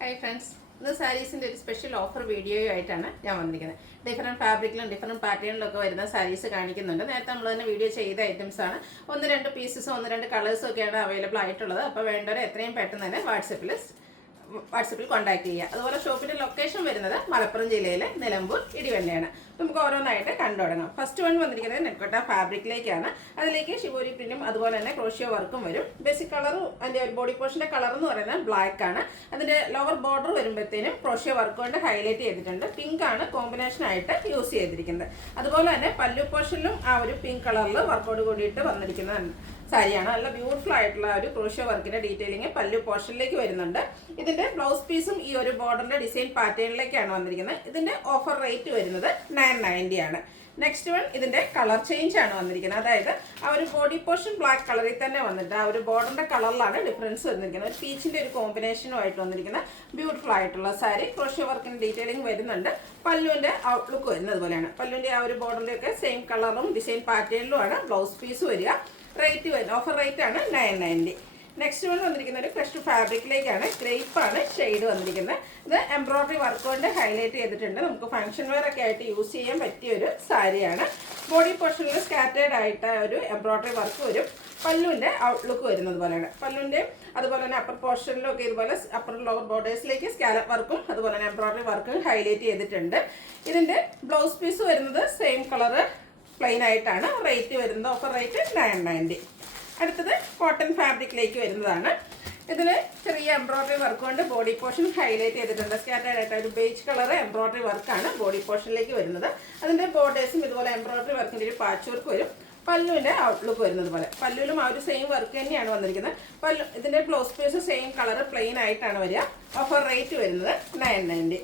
Hi friends, this sarees in a special offer video ആയിട്ടാണ് ഞാൻ വന്നിരിക്കുന്നത്. ഡിഫറെന്റ് ഫാബ്രിക്കിലും ഡിഫറെന്റ് പാറ്റേണിലൊക്കെ വരുന്ന സാരീസ് കാണിക്കുന്നുണ്ട്. നേരത്തെ നമ്മൾ തന്നെ വീഡിയോ ചെയ്ത ഐറ്റംസ് ആണ്. ഒന്ന് രണ്ട് പീസസും ഒന്ന് രണ്ട് കളേഴ്സും ഒക്കെയാണ് അവൈലബിൾ ആയിട്ടുള്ളത്. അപ്പോൾ വേണ്ടവരെ എത്രയും പെട്ടെന്ന് തന്നെ വാട്സപ്പിൽ കോൺടാക്ട് ചെയ്യുക. അതുപോലെ ഷോപ്പിന്റെ ലൊക്കേഷൻ വരുന്നത് മലപ്പുറം ജില്ലയിലെ നിലമ്പൂർ ഇടിവണ്ണയാണ്. നമുക്ക് ഓരോന്നായിട്ട് കണ്ടു തുടങ്ങാം. ഫസ്റ്റ് വൺ വന്നിരിക്കുന്നത് നെറ്റ്കോട്ട ഫാബ്രിക്കിലേക്കാണ്. അതിലേക്ക് ശിവോരി പ്രിന്റും അതുപോലെ തന്നെ ക്രോഷ്യോ വർക്കും വരും. ബേസിക് കളറും അതിന്റെ ഒരു ബോഡി പോർഷന്റെ കളർ എന്ന് പറയുന്നത് ബ്ലാക്ക് ആണ്. അതിന്റെ ലോവർ ബോർഡർ വരുമ്പോഴത്തേനും ക്രോഷ്യോ വർക്ക് കൊണ്ട് ഹൈലൈറ്റ് ചെയ്തിട്ടുണ്ട്. പിങ്ക് ആണ് കോമ്പിനേഷൻ ആയിട്ട് യൂസ് ചെയ്തിരിക്കുന്നത്. അതുപോലെ തന്നെ പല്ലു പോർഷനിലും ആ ഒരു പിങ്ക് കളറിൽ വർക്കോട് കൂടിയിട്ട് വന്നിരിക്കുന്ന സാരിയാണ്. നല്ല ബ്യൂട്ടിഫുൾ ആയിട്ടുള്ള ഒരു ക്രോഷ്യോ വർക്കിന്റെ ഡീറ്റെയിലിംഗ് പല്ലു പോർഷനിലേക്ക് വരുന്നുണ്ട്. ഇതിന്റെ ബ്ലൗസ് പീസും ഈ ഒരു ബോർഡറിന്റെ ഡിസൈൻ പാറ്റേണിലേക്കാണ് വന്നിരിക്കുന്നത്. ഇതിന്റെ ഓഫർ റേറ്റ് വരുന്നത് 990 ആണ്. നെക്സ്റ്റ് വൺ ഇതിന്റെ കളർ ചേഞ്ച് ആണ് വന്നിരിക്കുന്നത്. അതായത് ആ ഒരു ബോഡി പോർഷൻ ബ്ലാക്ക് കളറിൽ തന്നെ വന്നിട്ട് ആ ഒരു ബോർഡറിന്റെ കളറിലാണ് ഡിഫറൻസ് വന്നിരിക്കുന്നത്. ഒരു പീച്ചിന്റെ ഒരു കോമ്പിനേഷനുമായിട്ട് വന്നിരിക്കുന്ന ബ്യൂട്ടിഫുൾ ആയിട്ടുള്ള സാരി. ക്രോഷ്യോ വർക്കിന്റെ ഡീറ്റെയിലിംഗ് വരുന്നുണ്ട്. പല്ലുവിന്റെ ഔട്ട്ലുക്ക് വരുന്നത് പോലെയാണ്. പല്ലുവിന്റെ ആ ഒരു ബോർഡറിന്റെ ഒക്കെ സെയിം കളറും ഡിസൈൻ പാറ്റേണിലുമാണ് ബ്ലൗസ് പീസ് വരിക. റേറ്റ് വരും, ഓഫർ റേറ്റ് ആണ് 990. നെക്സ്റ്റ് വൺ വന്നിരിക്കുന്ന ഒരു ക്രഷ്ഡ് ഫാബ്രിക്കിലേക്കാണ്. ഗ്രേപ്പാണ് ഷെയ്ഡ് വന്നിരിക്കുന്നത്. ഇത് എംബ്രോയിഡറി വർക്ക് കൊണ്ട് ഹൈലൈറ്റ് ചെയ്തിട്ടുണ്ട്. നമുക്ക് ഫംഗ്ഷൻ വെയർ ഒക്കെ ആയിട്ട് യൂസ് ചെയ്യാൻ പറ്റിയ ഒരു സാരിയാണ്. ബോഡി പോർഷനിൽ സ്കാറ്റേർഡ് ആയിട്ട് ഒരു എംബ്രോയിഡറി വർക്ക് വരും. പല്ലുവിൻ്റെ ഔട്ട്ലുക്ക് വരുന്നത് പോലെയാണ്. പല്ലുവിൻ്റെ അതുപോലെ തന്നെ അപ്പർ പോർഷനിലൊക്കെ ഇതുപോലെ അപ്പർ ലോവർ ബോർഡേഴ്സിലേക്ക് സ്കാലപ്പ് വർക്കും അതുപോലെ തന്നെ എംബ്രോയിഡറി വർക്കും ഹൈലൈറ്റ് ചെയ്തിട്ടുണ്ട്. ഇതിൻ്റെ ബ്ലൗസ് പീസ് വരുന്നത് സെയിം കളറ് പ്ലെയിൻ ആയിട്ടാണ്. റേറ്റ് വരുന്നത് ഓഫർ റേറ്റ് 990. അടുത്തത് കോട്ടൺ ഫാബ്രിക്കിലേക്ക് വരുന്നതാണ്. ഇതിൽ ചെറിയ എംബ്രോയിഡറി വർക്ക് കൊണ്ട് ബോഡി പോർഷൻ ഹൈലൈറ്റ് ചെയ്തിട്ടുണ്ട്. സ്കാറ്റേർഡ് ആയിട്ട് ഒരു ബേജ് കളർ എംബ്രോയിഡറി വർക്കാണ് ബോഡി പോർഷനിലേക്ക് വരുന്നത്. അതിൻ്റെ ബോർഡേഴ്സും ഇതുപോലെ എംബ്രോയിഡറി വർക്കിൻ്റെ ഒരു പാച്ച് വർക്ക് വരും. പല്ലുവിൻ്റെ ഔട്ട്ലുക്ക് വരുന്നത് പോലെ. പല്ലുവിലും ആ ഒരു സെയിം വർക്ക് തന്നെയാണ് വന്നിരിക്കുന്നത്. പല്ലു ഇതിൻ്റെ blouse piece same colour plain ആയിട്ടാണ് വരിക. ഓഫർ റേറ്റ് വരുന്നത് 990.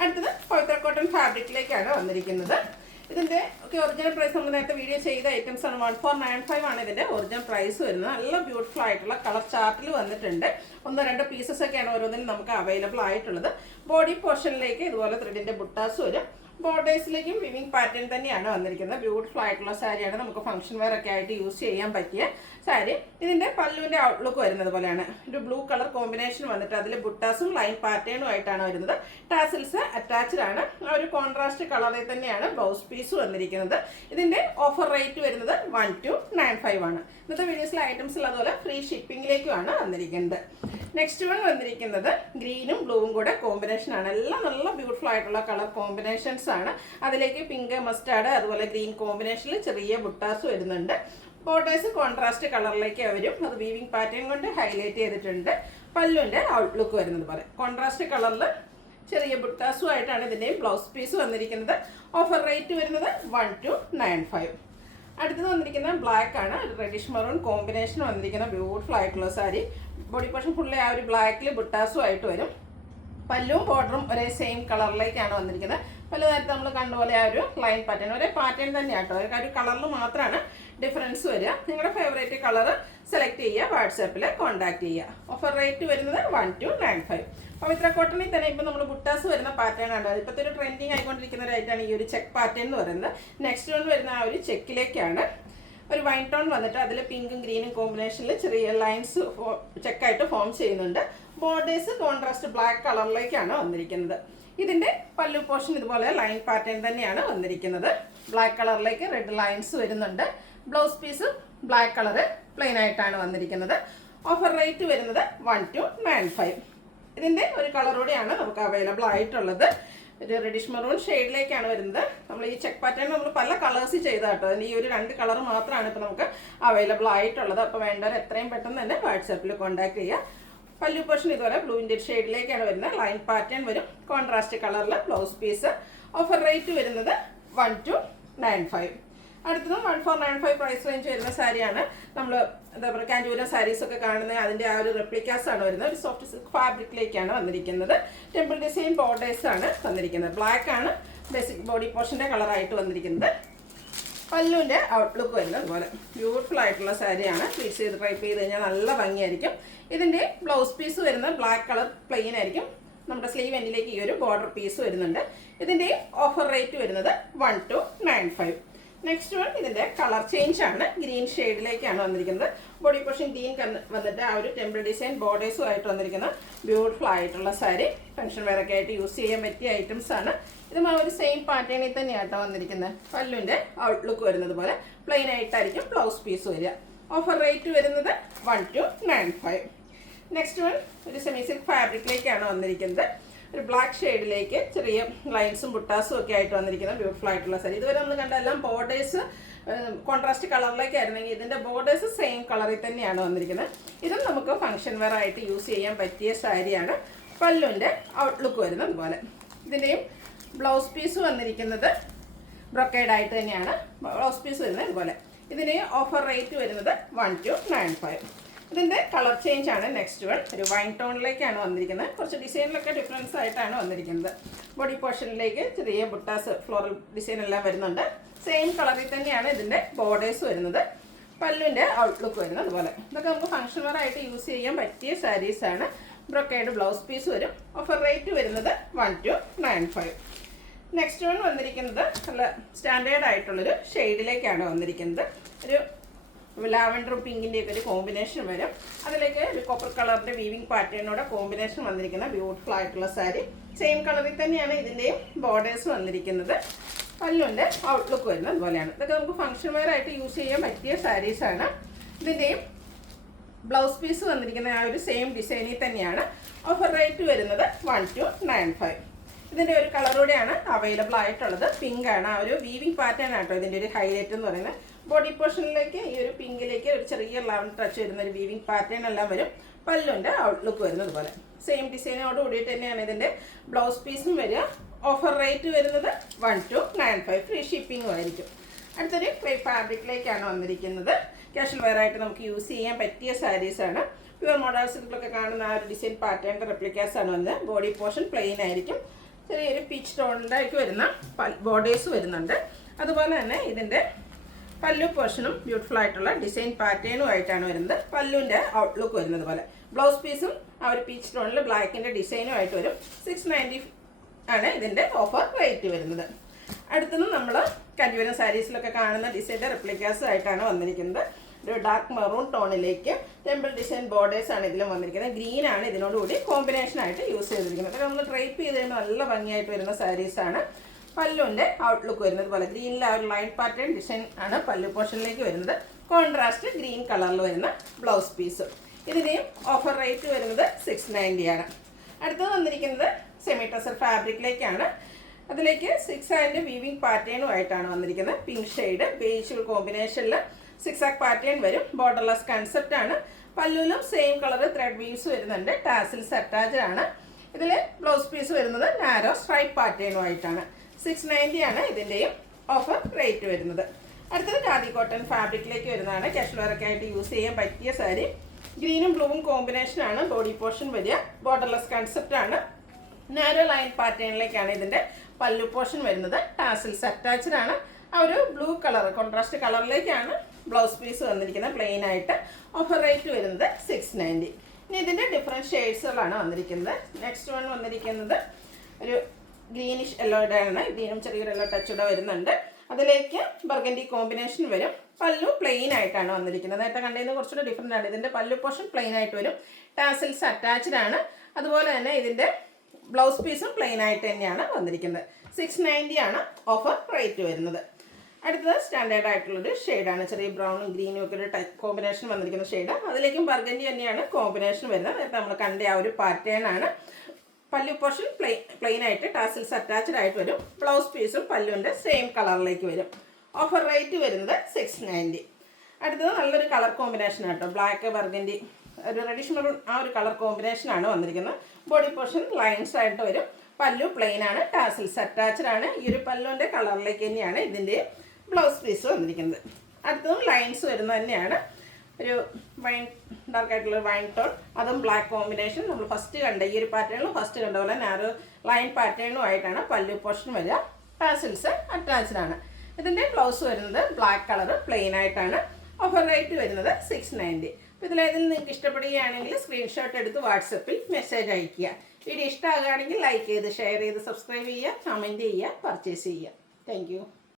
അടുത്തത് പവിത്ര കോട്ടൺ ഫാബ്രിക്കിലേക്കാണ് വന്നിരിക്കുന്നത്. ഇതിൻ്റെ ഒക്കെ ഒറിജിനൽ പ്രൈസ് നമ്മൾ നേരത്തെ വീഡിയോ ചെയ്ത ഐറ്റംസ് ആണ്. 1495 ആണ് ഇതിൻ്റെ ഒറിജിനൽ പ്രൈസ് വരുന്നത്. നല്ല ബ്യൂട്ടിഫുൾ ആയിട്ടുള്ള കളർ ചാർട്ടിൽ വന്നിട്ടുണ്ട്. ഒന്ന് രണ്ട് പീസസ് ഒക്കെയാണ് ഓരോന്നിനും നമുക്ക് അവൈലബിൾ ആയിട്ടുള്ളത്. ബോഡി പോർഷനിലേക്ക് ഇതുപോലെ ത്രെഡിൻ്റെ ബുട്ടാസ് വരും. ബോർഡേഴ്സിലേക്കും വിവിങ് പാറ്റേൺ തന്നെയാണ് വന്നിരിക്കുന്നത്. ബ്യൂട്ടിഫുൾ ആയിട്ടുള്ള സാരിയാണ്. നമുക്ക് ഫംഗ്ഷൻ വെയർ ഒക്കെ ആയിട്ട് യൂസ് ചെയ്യാൻ പറ്റിയ സാരി. ഇതിൻ്റെ പല്ലുവിൻ്റെ ഔട്ട്ലുക്ക് വരുന്നത് പോലെയാണ്. ഒരു ബ്ലൂ കളർ കോമ്പിനേഷൻ വന്നിട്ട് അതിൽ ബുട്ടാസും ലൈൻ പാറ്റേണും ആയിട്ടാണ് വരുന്നത്. ടാസിൽസ് അറ്റാച്ച്ഡ് ആണ്. ആ ഒരു കോൺട്രാസ്റ്റ് കളറിൽ തന്നെയാണ് ബ്ലൗസ് പീസ് വന്നിരിക്കുന്നത്. ഇതിൻ്റെ ഓഫർ റേറ്റ് വരുന്നത് 1295 ആണ്. ഇന്നത്തെ വീഡിയോസിലെ ഐറ്റംസിൽ അതുപോലെ ഫ്രീ ഷിപ്പിങ്ങിലേക്കുമാണ് വന്നിരിക്കുന്നത്. നെക്സ്റ്റ് വൺ വന്നിരിക്കുന്നത് ഗ്രീനും ബ്ലൂവും കൂടെ കോമ്പിനേഷൻ ആണ്. എല്ലാം നല്ല ബ്യൂട്ടിഫുൾ ആയിട്ടുള്ള കളർ കോമ്പിനേഷൻസ് ആണ്. അതിലേക്ക് പിങ്ക് മസ്റ്റാർഡ് അതുപോലെ ഗ്രീൻ കോമ്പിനേഷനിൽ ചെറിയ ബുട്ടാസ് വരുന്നുണ്ട്. ബോർഡേഴ്സ് കോൺട്രാസ്റ്റ് കളറിലേക്ക് വരും. അത് വീവിംഗ് പാറ്റേൺ കൊണ്ട് ഹൈലൈറ്റ് ചെയ്തിട്ടുണ്ട്. പല്ലുവിൻ്റെ ഔട്ട്ലുക്ക് വരുന്നത് പോലെ കോൺട്രാസ്റ്റ് കളറിൽ ചെറിയ ബുട്ടാസും ആയിട്ടാണ് ഇതിൻ്റെയും ബ്ലൗസ് പീസ് വന്നിരിക്കുന്നത്. ഓഫർ റേറ്റ് വരുന്നത് 1295. അടുത്തത് വന്നിരിക്കുന്നത് ബ്ലാക്ക് ആണ്. ഒരു റെഡിഷ് മറൂൺ കോമ്പിനേഷൻ വന്നിരിക്കുന്ന ബ്യൂട്ടിഫുൾ ആയിട്ടുള്ള സാരി. ബോഡി പോർഷൻ ഫുള്ളി ആ ഒരു ബ്ലാക്കിൽ ബുട്ടാസും ആയിട്ട് വരും. പല്ലും ബോർഡറും ഒരേ സെയിം കളറിലേക്കാണ് വന്നിരിക്കുന്നത്. പല നേരത്തെ നമ്മൾ കണ്ടുപോലെ ആ ഒരു ലൈൻ പാറ്റേൺ ഒരേ പാറ്റേൺ തന്നെയാണ് കേട്ടോ. ഒരു കളറിൽ മാത്രമാണ് ഡിഫറൻസ് വരിക. നിങ്ങളുടെ ഫേവറേറ്റ് കളർ സെലക്ട് ചെയ്യുക, വാട്സാപ്പിൽ കോൺടാക്ട് ചെയ്യുക. ഓഫർ റേറ്റ് വരുന്നത് 1295. പവിത്ര കോട്ടണിൽ തന്നെ ഇപ്പം നമ്മൾ ബുട്ടാസ് വരുന്ന പാറ്റേൺ ആണ്. ഇപ്പോഴത്തെ ഒരു ട്രെൻഡിങ് ആയിക്കൊണ്ടിരിക്കുന്ന ഒരു ഐറ്റാണ് ഈ ഒരു ചെക്ക് പാറ്റേൺ എന്ന് പറയുന്നത്. നെക്സ്റ്റ് വൺ വരുന്ന ആ ഒരു ചെക്കിലേക്കാണ്. ഒരു വൈൻ ടോൺ വന്നിട്ട് അതിൽ പിങ്കും ഗ്രീനും കോമ്പിനേഷനിൽ ചെറിയ ലൈൻസ് ചെക്കായിട്ട് ഫോം ചെയ്യുന്നുണ്ട്. ബോർഡേഴ്സ് കോൺട്രാസ്റ്റ് ബ്ലാക്ക് കളറിലേക്കാണ് വന്നിരിക്കുന്നത്. ഇതിൻ്റെ പല്ലു പോർഷൻ ഇതുപോലെ ലൈൻ പാറ്റേൺ തന്നെയാണ് വന്നിരിക്കുന്നത്. ബ്ലാക്ക് കളറിലേക്ക് റെഡ് ലൈൻസ് വരുന്നുണ്ട്. Blouse piece black colour plain ആയിട്ടാണ് വന്നിരിക്കുന്നത്. ഓഫർ റേറ്റ് വരുന്നത് 1295. ഇതിൻ്റെ ഒരു കളറോടെയാണ് നമുക്ക് അവൈലബിൾ ആയിട്ടുള്ളത്. ഒരു റെഡിഷ് മറൂൺ ഷെയ്ഡിലേക്കാണ് വരുന്നത്. നമ്മൾ ഈ ചെക്ക് പാറ്റേൺ നമ്മൾ പല കളേഴ്സ് ചെയ്താൽ കേട്ടോ. അതിന് ഈ ഒരു 2 കളർ മാത്രമാണ് ഇപ്പോൾ നമുക്ക് അവൈലബിൾ ആയിട്ടുള്ളത്. അപ്പോൾ വേണ്ടവർ എത്രയും പെട്ടെന്ന് തന്നെ വാട്സാപ്പിൽ കോൺടാക്ട് ചെയ്യുക. പല്ലു പോർഷൻ ഇതുപോലെ ബ്ലൂ ഇന്ത്യൻ ഷെയ്ഡിലേക്കാണ് വരുന്നത്. ലൈൻ പാറ്റേൺ വരും. കോൺട്രാസ്റ്റ് കളറിൽ ബ്ലൗസ് പീസ്. ഓഫർ റേറ്റ് വരുന്നത് 1295. അടുത്തതും 1495 പ്രൈസ് റേഞ്ച് വരുന്ന സാരിയാണ്. നമ്മൾ എന്താ പറയുക കാഞ്ചൂരം സാരീസ് ഒക്കെ കാണുന്നത് അതിൻ്റെ ആ ഒരു റെപ്ലിക്കാസ് ആണ് വരുന്നത്. ഒരു സോഫ്റ്റ് സിൽക്ക് ഫാബ്രിക്കിലേക്കാണ് വന്നിരിക്കുന്നത്. ടെമ്പിൾ ഡിസൈൻ ബോർഡേഴ്സ് ആണ് വന്നിരിക്കുന്നത്. ബ്ലാക്ക് ആണ് ബേസിക് ബോഡി പോർഷൻ്റെ കളറായിട്ട് വന്നിരിക്കുന്നത്. പല്ലുവിൻ്റെ ഔട്ട്ലുക്ക് വരുന്നത് അതുപോലെ ബ്യൂട്ടിഫുൾ ആയിട്ടുള്ള സാരിയാണ്. പ്ലീസ് ചെയ്ത് ട്രൈ ചെയ്ത് കഴിഞ്ഞാൽ നല്ല ഭംഗിയായിരിക്കും. ഇതിൻ്റെ ബ്ലൗസ് പീസ് വരുന്നത് ബ്ലാക്ക് കളർ പ്ലെയിൻ ആയിരിക്കും. നമ്മുടെ സ്ലീവ് എൻഡിലേക്ക് ഈ ഒരു ബോർഡർ പീസ് വരുന്നുണ്ട്. ഇതിൻ്റെ ഓഫർ റേറ്റ് വരുന്നത് 1295. നെക്സ്റ്റ് വൺ ഇതിൻ്റെ കളർ ചേഞ്ച് ആണ്. ഗ്രീൻ ഷെയ്ഡിലേക്കാണ് വന്നിരിക്കുന്നത്. ബോഡി പോർഷൻ ഗ്രീൻ വന്നിട്ട് ആ ഒരു ടെമ്പിൾ ഡിസൈൻ ബോർഡേഴ്സും ആയിട്ട് വന്നിരിക്കുന്ന ബ്യൂട്ടിഫുൾ ആയിട്ടുള്ള സാരി. ഫംഗ്ഷൻ വെയറൊക്കെ ആയിട്ട് യൂസ് ചെയ്യാൻ പറ്റിയ ഐറ്റംസ് ആണ്. ഇതും ആ ഒരു സെയിം പാറ്റേണിൽ തന്നെയാട്ടോ വന്നിരിക്കുന്നത്. പല്ലുവിൻ്റെ ഔട്ട്ലുക്ക് വരുന്നത് പോലെ പ്ലെയിൻ ആയിട്ടായിരിക്കും ബ്ലൗസ് പീസ് വരിക. ഓഫർ റേറ്റ് വരുന്നത് 1295. നെക്സ്റ്റ് വൺ ഒരു സെമി സിൽക്ക് ഫാബ്രിക്കിലേക്കാണ് വന്നിരിക്കുന്നത്. ഒരു ബ്ലാക്ക് ഷെയ്ഡിലേക്ക് ചെറിയ ലൈൻസും ബുട്ടാസും ഒക്കെ ആയിട്ട് വന്നിരിക്കുന്ന ബ്യൂട്ടിഫുൾ ആയിട്ടുള്ള സാരി. ഇതുവരെ നമ്മൾ കണ്ട എല്ലാം ബോർഡേഴ്സ് കോൺട്രാസ്റ്റ് കളറിലേക്കായിരുന്നെങ്കിൽ ഇതിൻ്റെ ബോർഡേഴ്സ് സെയിം കളറിൽ തന്നെയാണ് വന്നിരിക്കുന്നത്. ഇതും നമുക്ക് ഫംഗ്ഷൻ വെയർ ആയിട്ട് യൂസ് ചെയ്യാൻ പറ്റിയ സാരിയാണ്. പല്ലുവിൻ്റെ ഔട്ട്ലുക്ക് വരുന്നത് പോലെ. ഇതിൻ്റെയും ബ്ലൗസ് പീസ് വന്നിരിക്കുന്നത് ബ്രൊക്കേഡ് ആയിട്ട് തന്നെയാണ് ബ്ലൗസ് പീസ് വരുന്നത് ഇതുപോലെ. ഇതിന് ഓഫർ റേറ്റ് വരുന്നത് 1295. ഇതിൻ്റെ കളർ ചേഞ്ച് ആണ് നെക്സ്റ്റ് വൺ. ഒരു വൈൻ ടോണിലേക്കാണ് വന്നിരിക്കുന്നത്. കുറച്ച് ഡിസൈനിലൊക്കെ ഡിഫറൻസ് ആയിട്ടാണ് വന്നിരിക്കുന്നത്. ബോഡി പോർഷനിലേക്ക് ചെറിയ ബുട്ടാസ് ഫ്ലോറൽ ഡിസൈൻ എല്ലാം വരുന്നുണ്ട്. സെയിം കളറിൽ തന്നെയാണ് ഇതിൻ്റെ ബോർഡേഴ്സ് വരുന്നത്. പല്ലുവിൻ്റെ ഔട്ട്ലുക്ക് വരുന്നത് അതുപോലെ. ഇതൊക്കെ നമുക്ക് ഫംഗ്ഷൻ വെയർ ആയിട്ട് യൂസ് ചെയ്യാൻ പറ്റിയ സാരീസാണ്. ബ്രൊക്കേഡ് ബ്ലൗസ് പീസ് വരും. ഓഫർ റേറ്റ് വരുന്നത് 1295. നെക്സ്റ്റ് വൺ വന്നിരിക്കുന്നത് നല്ല സ്റ്റാൻഡേർഡ് ആയിട്ടുള്ളൊരു ഷെയ്ഡിലേക്കാണ് വന്നിരിക്കുന്നത്. ഒരു ലാവൻഡറും പിങ്കിൻ്റെയൊക്കെ ഒരു കോമ്പിനേഷൻ വരും. അതിലേക്ക് ഒരു കോപ്പർ കളറിൻ്റെ വീവിങ് പാറ്റേണിനോടെ കോമ്പിനേഷൻ വന്നിരിക്കുന്ന ബ്യൂട്ടിഫുൾ ആയിട്ടുള്ള സാരി. സെയിം കളറിൽ തന്നെയാണ് ഇതിൻ്റെയും ബോർഡേഴ്സ് വന്നിരിക്കുന്നത്. പല്ലുവിൻ്റെ ഔട്ട്ലുക്ക് വരുന്നത് അതുപോലെയാണ്. ഇതൊക്കെ നമുക്ക് ഫംഗ്ഷൻ വെയർ ആയിട്ട് യൂസ് ചെയ്യാൻ പറ്റിയ സാരീസാണ്. ഇതിൻ്റെയും ബ്ലൗസ് പീസ് വന്നിരിക്കുന്ന ആ ഒരു സെയിം ഡിസൈനിൽ തന്നെയാണ്. ഓഫർ റേറ്റ് വരുന്നത് 1295. ഇതിൻ്റെ ഒരു കളറൂടെയാണ് അവൈലബിൾ ആയിട്ടുള്ളത്. പിങ്ക് ആണ്. ആ ഒരു വീവിങ് പാറ്റേൺ ആട്ടോ ഇതിൻ്റെ ഒരു ഹൈലൈറ്റ് എന്ന് പറയുന്നത്. ബോഡി പോർഷനിലേക്ക് ഈ ഒരു പിങ്കിലേക്ക് ഒരു ചെറിയ ലെവൻ ടച്ച് വരുന്ന ഒരു വീവിങ് പാറ്റേൺ എല്ലാം വരും. പല്ലുവിൻ്റെ ഔട്ട്ലുക്ക് വരുന്നത് പോലെ സെയിം ഡിസൈനോട് കൂടിയിട്ട് തന്നെയാണ് ഇതിൻ്റെ ബ്ലൗസ് പീസും വരിക. ഓഫർ റേറ്റ് വരുന്നത് 1295. ഫ്രീ ഷിപ്പിംഗും ആയിരിക്കും. അടുത്തൊരു ക്രേ ഫാബ്രിക്കിലേക്കാണ് വന്നിരിക്കുന്നത്. കാഷ്വൽ വെയർ ആയിട്ട് നമുക്ക് യൂസ് ചെയ്യാൻ പറ്റിയ സാരീസാണ്. പ്യുവർ മോഡൽ സിൽക്കിലൊക്കെ കാണുന്ന ആ ഒരു ഡിസൈൻ പാറ്റേണിൻ്റെ റെപ്ലിക്കാസ് ആണ് വന്നത്. ബോഡി പോർഷൻ പ്ലെയിൻ ആയിരിക്കും. ചെറിയൊരു പീച്ച് ടോണിലേക്ക് വരുന്ന ബോർഡേഴ്സ് വരുന്നുണ്ട്. അതുപോലെ തന്നെ ഇതിൻ്റെ പല്ലു പോർഷനും ബ്യൂട്ടിഫുൾ ആയിട്ടുള്ള ഡിസൈൻ പാറ്റേണും ആയിട്ടാണ് വരുന്നത്. പല്ലുവിൻ്റെ ഔട്ട്ലുക്ക് വരുന്നത് പോലെ. ബ്ലൗസ് പീസും ആ ഒരു പീച്ച് ടോണിൽ ബ്ലാക്കിൻ്റെ ഡിസൈനും ആയിട്ട് വരും. 690 ആണ് ഇതിൻ്റെ ഓഫർ റേറ്റ് വരുന്നത്. അടുത്തത് നമ്മൾ കഞ്ചീവരം സാരീസിലൊക്കെ കാണുന്ന ഡിസൈൻ്റെ റെപ്ലിക്കാസ് ആയിട്ടാണ് വന്നിരിക്കുന്നത്. ഒരു ഡാർക്ക് മെറൂൺ ടോണിലേക്ക് ടെമ്പിൾ ഡിസൈൻ ബോർഡേഴ്സ് ആണ് ഇതിലും വന്നിരിക്കുന്നത്. ഗ്രീൻ ആണ് ഇതിനോടുകൂടി കോമ്പിനേഷൻ ആയിട്ട് യൂസ് ചെയ്തിരിക്കുന്നത്. അതൊക്കെ നമ്മൾ ഡ്രൈപ്പ് ചെയ്ത് കഴിയുമ്പോൾ നല്ല ഭംഗിയായിട്ട് വരുന്ന സാരീസാണ്. പല്ലുവിൻ്റെ ഔട്ട്ലുക്ക് വരുന്നത് പോലെ ഗ്രീനിൽ ആ ഒരു ലൈൻ പാറ്റേൺ ഡിസൈൻ ആണ് പല്ലു പോർഷനിലേക്ക് വരുന്നത്. കോൺട്രാസ്റ്റ് ഗ്രീൻ കളറിൽ വരുന്ന ബ്ലൗസ് പീസ്. ഇതിൻ്റെയും ഓഫർ റേറ്റ് വരുന്നത് 690 ആണ്. അടുത്തത് വന്നിരിക്കുന്നത് സെമി ടസർ ഫാബ്രിക്കിലേക്കാണ്. അതിലേക്ക് 6 ആൻഡ് വീവിങ് പാറ്റേണും ആയിട്ടാണ് വന്നിരിക്കുന്നത്. പിങ്ക് ഷെയ്ഡ് ബേജ് കോമ്പിനേഷനിൽ 6 ആക്ക് പാറ്റേൺ വരും. ബോർഡർലെസ് കൺസെപ്റ്റ് ആണ്. പല്ലുവിലും സെയിം കളർ ത്രെഡ് വീവ്സ് വരുന്നുണ്ട്. ടാസിൽസ് അറ്റാച്ച്ഡ് ആണ്. ഇതിൽ ബ്ലൗസ് പീസ് വരുന്നത് നാരോ സ്ട്രൈപ്പ് പാറ്റേണും ആയിട്ടാണ്. 690 ആണ് ഇതിൻ്റെയും ഓഫർ റേറ്റ് വരുന്നത്. അടുത്തത് ഖാദി കോട്ടൺ ഫാബ്രിക്കിലേക്ക് വരുന്നതാണ്. കാഷ്വൽ വെയർ ഒക്കെ ആയിട്ട് യൂസ് ചെയ്യാൻ പറ്റിയ സാരി. ഗ്രീനും ബ്ലൂവും കോമ്പിനേഷനാണ് ബോഡി പോർഷൻ വരിക. ബോർഡർലെസ് കൺസെപ്റ്റ് ആണ്. നാരോ ലൈൻ പാറ്റേണിലേക്കാണ് ഇതിൻ്റെ പല്ലു പോർഷൻ വരുന്നത്. ടാസിൽസ് അറ്റാച്ച്ഡ് ആണ്. ആ ഒരു ബ്ലൂ കളർ കോൺട്രാസ്റ്റ് കളറിലേക്കാണ് ബ്ലൗസ് പീസ് വന്നിരിക്കുന്നത് പ്ലെയിൻ ആയിട്ട്. ഓഫർ റേറ്റ് വരുന്നത് 690. ഇനി ഇതിൻ്റെ ഡിഫറെൻറ്റ് ഷെയ്ഡ്സുകളാണ് വന്നിരിക്കുന്നത്. നെക്സ്റ്റ് വൺ വന്നിരിക്കുന്നത് ഒരു ഗ്രീനിഷ് യെല്ലോയുടെ ആണ്. ഗ്രീനും ചെറിയൊരു യെല്ലോ ടച്ചൂടെ വരുന്നുണ്ട്. അതിലേക്ക് ബർഗൻഡി കോമ്പിനേഷൻ വരും. പല്ലു പ്ലെയിൻ ആയിട്ടാണ് വന്നിരിക്കുന്നത്. നേരത്തെ കണ്ടതിന് കുറച്ചുകൂടെ ഡിഫറെൻ്റ് ആണ്. ഇതിൻ്റെ പല്ലു പോർഷൻ പ്ലെയിൻ ആയിട്ട് വരും. ടാസിൽസ് അറ്റാച്ച്ഡ് ആണ്. അതുപോലെ തന്നെ ഇതിൻ്റെ ബ്ലൗസ് പീസും പ്ലെയിൻ ആയിട്ട് തന്നെയാണ് വന്നിരിക്കുന്നത്. 690 ആണ് ഓഫർ റേറ്റ് വരുന്നത്. അടുത്തത് സ്റ്റാൻഡേർഡ് ആയിട്ടുള്ളൊരു ഷെയ്ഡാണ്. ചെറിയ ബ്രൗണും ഗ്രീനും ഒക്കെ ഒരു കോമ്പിനേഷൻ വന്നിരിക്കുന്ന ഷെയ്ഡ്. അതിലേക്കും ബർഗൻഡി തന്നെയാണ് കോമ്പിനേഷൻ വരുന്നത്. നേരത്തെ നമ്മൾ കണ്ട ആ ഒരു പാറ്റേൺ ആണ്. പല്ലു പോർഷൻ പ്ലെയിൻ ആയിട്ട് ടാസിൽസ് അറ്റാച്ച്ഡ് ആയിട്ട് വരും. ബ്ലൗസ് പീസും പല്ലുവിൻ്റെ സെയിം കളറിലേക്ക് വരും. ഓഫർ റേറ്റ് വരുന്നത് 690. അടുത്തത് നല്ലൊരു കളർ കോമ്പിനേഷൻ ആട്ടോ. ബ്ലാക്ക് ബർഗൻഡി ഒരു റെഡിഷ് മെറൂൺ ആ ഒരു കളർ കോമ്പിനേഷനാണ് വന്നിരിക്കുന്നത്. ബോഡി പോർഷൻ ലൈൻസ് ആയിട്ട് വരും. പല്ലു പ്ലെയിൻ ആണ്. ടാസിൽസ് അറ്റാച്ച്ഡ് ആണ്. ഈ ഒരു പല്ലുവിൻ്റെ കളറിലേക്ക് തന്നെയാണ് ഇതിൻ്റെ ബ്ലൗസ് പീസ് വന്നിരിക്കുന്നത്. അടുത്തതും ലൈൻസ് വരുന്നത് തന്നെയാണ്. ഒരു വൈൻ ഡാർക്ക് ആയിട്ടുള്ള വൈൻ ടോൺ, അതും ബ്ലാക്ക് കോമ്പിനേഷൻ. നമ്മൾ ഫസ്റ്റ് കണ്ട ഈ ഒരു പാറ്റേണിൽ ഫസ്റ്റ് കണ്ട പോലെ നാരോ ലൈൻ പാറ്റേണും ആയിട്ടാണ് പല്ലു പോർഷൻ വരിക. ടാസിൽസ് അറ്റാച്ച്ഡ് ആണ്. ഇതിൻ്റെ ബ്ലൗസ് വരുന്നത് ബ്ലാക്ക് കളർ പ്ലെയിൻ ആയിട്ടാണ്. ഓഫർ റേറ്റ് വരുന്നത് 690. അപ്പോൾ ഇതിലേതിൽ നിങ്ങൾക്ക് ഇഷ്ടപ്പെടുകയാണെങ്കിൽ സ്ക്രീൻഷോട്ട് എടുത്ത് വാട്സപ്പിൽ മെസ്സേജ് അയയ്ക്കുക. വീഡിയോ ഇഷ്ടമാകുകയാണെങ്കിൽ ലൈക്ക് ചെയ്ത് ഷെയർ ചെയ്ത് സബ്സ്ക്രൈബ് ചെയ്യുക, കമൻറ്റ് ചെയ്യുക, പർച്ചേസ് ചെയ്യുക. താങ്ക്